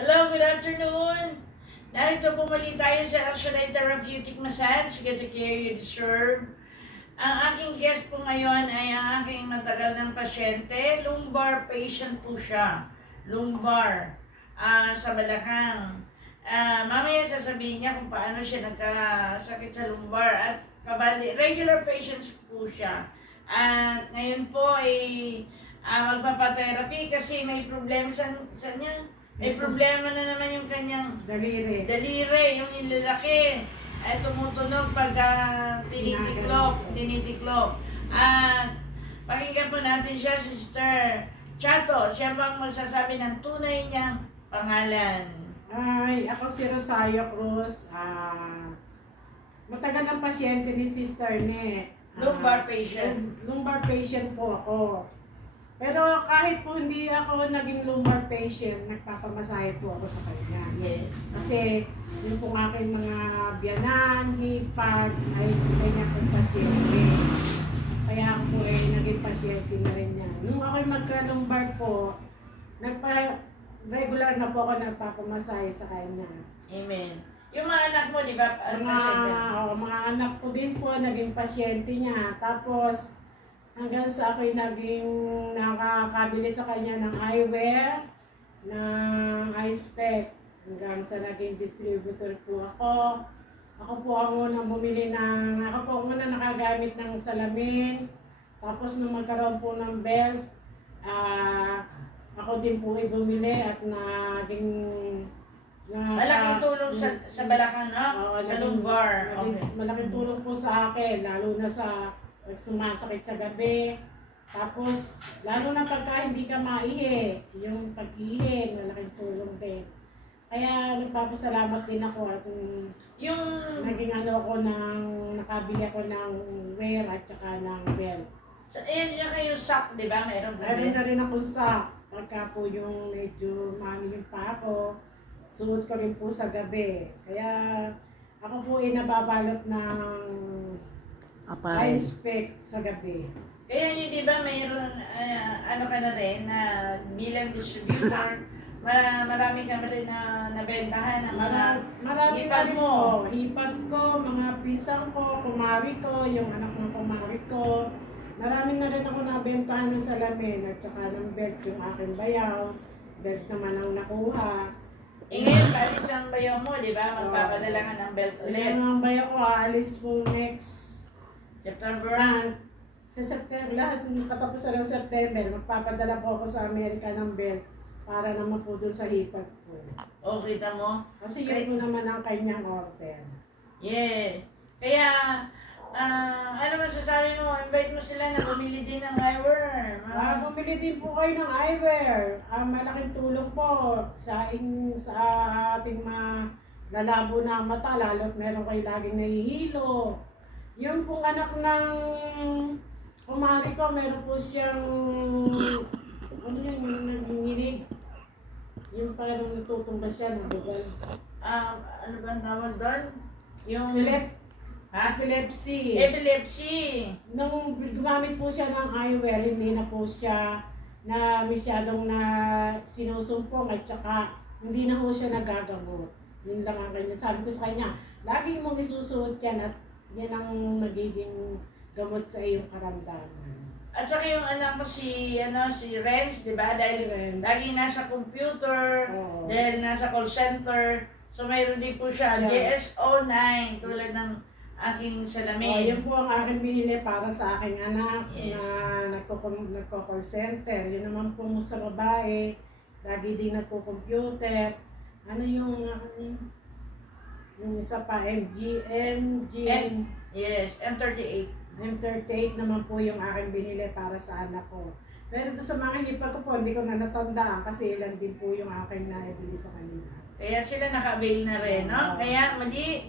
Hello, good afternoon. Narito po muli tayo sa Action Therapeutic Massage. Get the care you deserve. Ang aking guest po ngayon ay ang aking matagal ng pasyente. Lumbar patient po siya. Lumbar. Sa balakang. Mamaya sasabihin niya kung paano siya nagkasakit sa lumbar. At regular patients po siya. At ngayon po ay magpapatherapy kasi may problema sa niya. May problema na naman yung kanyang Daliri. yung ilalaki ay tumutunog pag tinitiklop. At pakinggan po natin siya, Sister Chato. Siya bang magsasabi ng tunay niyang pangalan? Ay, ako si Rosario Cruz. Matagal ng pasyente ni Sister Ne. Lumbar patient. Lumbar patient po ako. Pero kahit po hindi ako naging lumbar patient, nagpapamasahe po ako sa kanya. Yes. Kasi yung pong aking mga biyanan, hipag, ay kanya pong pasyente. Kaya ako po ay naging pasyente na rin niya. Nung ako'y magka-lumbar po, regular na po ako nagpapamasahe sa kanya. Amen. Yung mga anak mo, di ba? Mga anak ko din po, naging pasyente niya. Tapos, hanggang sa ako'y naging nakakabili sa kanya ng eyewear, ng eye spec, hanggang sa naging distributor po ako. Ako po ang unang nakagamit ng salamin. Tapos nung magkaroon po ng belt, ako din po ay bumili at naging malaking tulong sa balakang, no? Sa lumbar. Okay. Malaking tulong po sa akin, lalo na sa sumasakit sa gabi. Tapos, lalo na pagka hindi ka maihi, yung pag-ihi, malaking tulong din. Kaya nagpapasalamat din ako at Yung naging nakabili ako ng wear at saka ng belt. yan kayo sock, di ba? Meron ba Meron din? na rin akong sock. Pagka po yung medyo mamiling pa ako, suot ko rin po sa gabi. Kaya ako po ay nababalot ng eye spec sa gabi. Kaya yun, di ba, mayroon, ano ka na rin, na bilang distributor, marami ka rin na nabentahan ng mga Marami hipag pa rin mo. po. Hipag ko, mga pisang ko, kumari ko, yung anak ng kumari ko. Marami na rin ako nabentahan ng salamin at saka ng belt yung aking bayaw. Belt naman ang nakuha. Ngayon, palis ang bayaw mo, di ba? Magpapadala ka ng belt ulit. Yung ang bayaw ko, aalis po next September. Sa September, lahat katapusan ng September, magpapadala po ako sa Amerika ng belt para naman po dun sa hipag ko. O, kita mo? Kasi yun po naman ang kanyang order. Yeah. Kaya, ano masasabi mo? Invite mo sila na bumili din ng eyewear. Bumili din po kayo ng eyewear. Malaking tulong po sa ating lalabo na mata, lalo't meron kayo laging nahihilo. Yung pong anak ng kumari ko, meron po siyang, ano yun, yung nanginginig. Yung parang natutumba siya ng bugal. Ano ba ang tawag doon? Yung Epilepsy. epilepsy. Nung gumamit po siya ng eyewear, hindi na po siya na masyadong na sinusumpong at saka hindi na po siya nagagamot. Yun lang ang kanya. Sabi ko sa kanya, lagi mong isusuot yan at yan ang magiging gamot sa iyong karamdaman. At saka yung anak mo si Renz, di ba? Dahil Renz. laging nasa computer, Oo. dahil nasa call center. So mayroon din po siya, GSO9, tulad ng aking salamin. Yun po ang aking binili para sa aking anak Yes. na nagko-call center. Yun naman po sa babae, lagi din nagko-computer. Ano yung isa pa, Yes, M38. M38 naman po yung aking binili para sa anak ko. Pero doon sa mga hipag ko po, hindi ko na natandaan kasi ilan din po yung aking naibili sa kanila. Kaya sila naka-avail na rin, no? Kaya mali,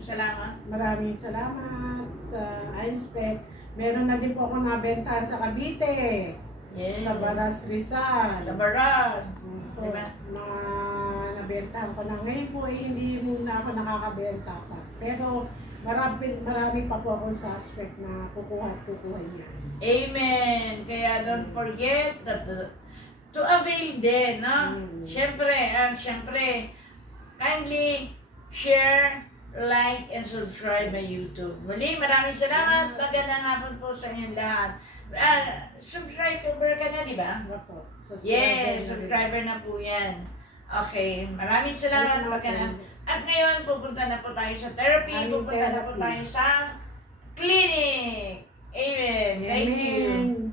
salamat. Maraming salamat sa iSpec. Meron na din po ako nabentahan sa Cavite. Yes. Sa Baras Rizal. Sa Baras. Po, Diba? mga nabentahan ko na. Ngayon po hindi muna ako nakakabenta pa. Pero marami pa po akong suspect na kukuha niya. Amen. Kaya don't forget that to avail din, no? Mm. Siyempre, kindly share, like, and subscribe my YouTube. Muli, maraming salamat. Magandang hapon po sa inyong lahat. Subscriber ka na, di ba? Opo. Yes, subscriber na po yan. Okay, maraming salamat. At ngayon, pupunta na po tayo sa therapy. Pupunta na po tayo sa clinic. Amen. Thank you. Amen.